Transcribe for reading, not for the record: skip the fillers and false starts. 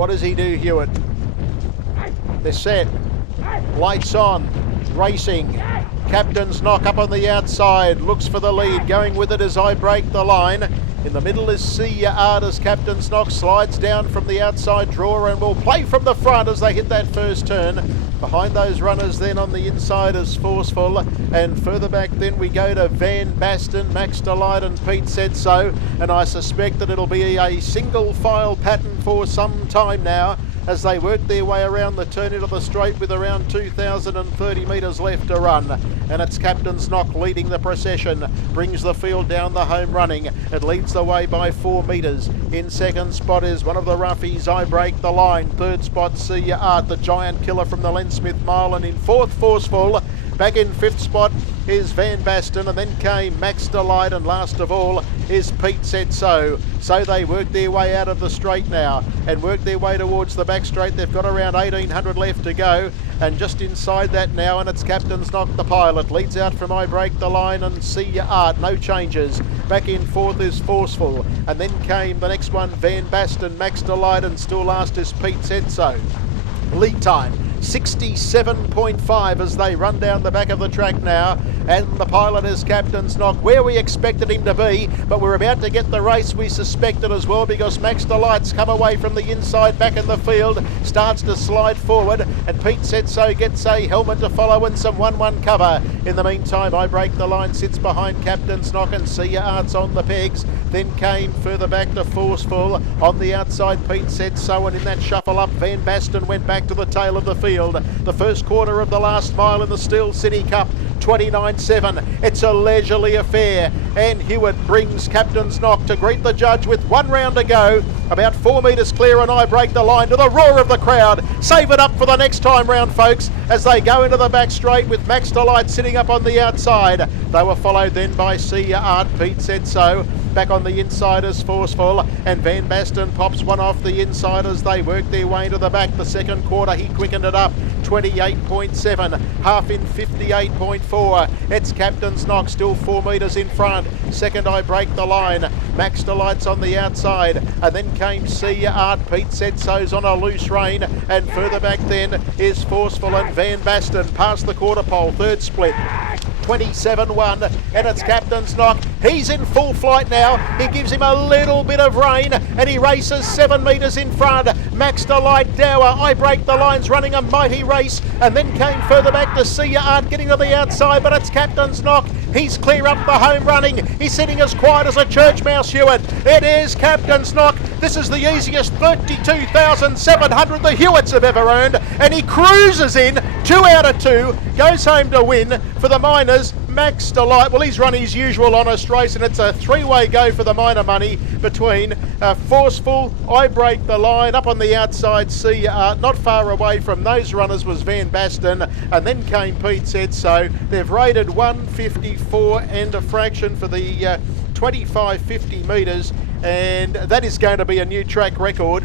What does he do, Hewitt? They're set. Lights on. Racing. Captain's Knock up on the outside. Looks for the lead. Going with it as I break the line. In the middle is See Ya Art as Captain's Knock slides down from the outside draw and will play from the front as they hit that first turn. Behind those runners then on the inside is Forceful, and further back then we go to Van Basten, Max Delight and Pete Said So, and I suspect that it'll be a single file pattern for some time now as they work their way around the turn into the straight with around 2,030 metres left to run. And it's Captain's Knock leading the procession, brings the field down the home running. It leads the way by 4 metres. In second spot is one of the roughies, I Break the Line. Third spot, See Ya Art, the giant killer from the Len Smith Mile. And in fourth, Forceful. Back in fifth spot is Van Basten, and then came Max Delight, and last of all is Pete Said So. So they work their way out of the straight now and work their way towards the back straight. They've got around 1,800 left to go, and just inside that now, and it's Captain's Knock the pilot. Leads out from I Break the Line and See Ya Art, no changes. Back in fourth is Forceful, and then came the next one, Van Basten, Max Delight, and still last is Pete Said So. Lead time 67.5 as they run down the back of the track now, and the pilot is Captain's Knock, where we expected him to be, but we're about to get the race we suspected as well, because Max Delight's come away from the inside back in the field, starts to slide forward, and Pete Said So gets a helmet to follow and some 1-1 cover. In the meantime, I Break the Line sits behind Captain's Knock, and See Ya Art's on the pegs. Then came further back to Forceful. On the outside, Pete Said So, and in that shuffle up, Van Basten went back to the tail of the field. The first quarter of the last mile in the Steel City Cup, 29.7. It's a leisurely affair, and Hewitt brings Captain's Knock to greet the judge with 1 round to go. About 4 metres clear, and I Break the Line to the roar of the crowd. Save it up for the next time round, folks, as they go into the back straight with Max Delight sitting up on the outside. They were followed then by See Ya Art, Pete Said So. Back on the inside is Forceful, and Van Basten pops one off the inside as they work their way into the back. The second quarter, he quickened it up, 28.7, half in 58.4. It's Captain's Knock, still 4 metres in front. Second, I Break the Line. Max Delight's on the outside, and then came See Ya Art. Pete Said So's on a loose rein, and further back then is Forceful and Van Basten past the quarter pole. Third split, 27.1, and it's Captain's Knock. He's in full flight now. He gives him a little bit of rain, and he races 7 metres in front. Max Delight, Dower, I Break the Line's running a mighty race, and then came further back to See Ya Art getting to the outside, but it's Captain's Knock. He's clear up the home running. He's sitting as quiet as a church mouse, Hewitt. It is Captain's Knock. This is the easiest 32,700 the Hewitts have ever earned, and he cruises in 2 out of 2, goes home to win for the Miners. Max Delight, well, he's run his usual honest race, and it's a 3-way go for the minor money between Forceful, I Break the Line, up on the outside, See Ya Art. Not far away from those runners was Van Basten, and then came Pete Said So. They've rated 154 and a fraction for the 25.50 metres, and that is going to be a new track record.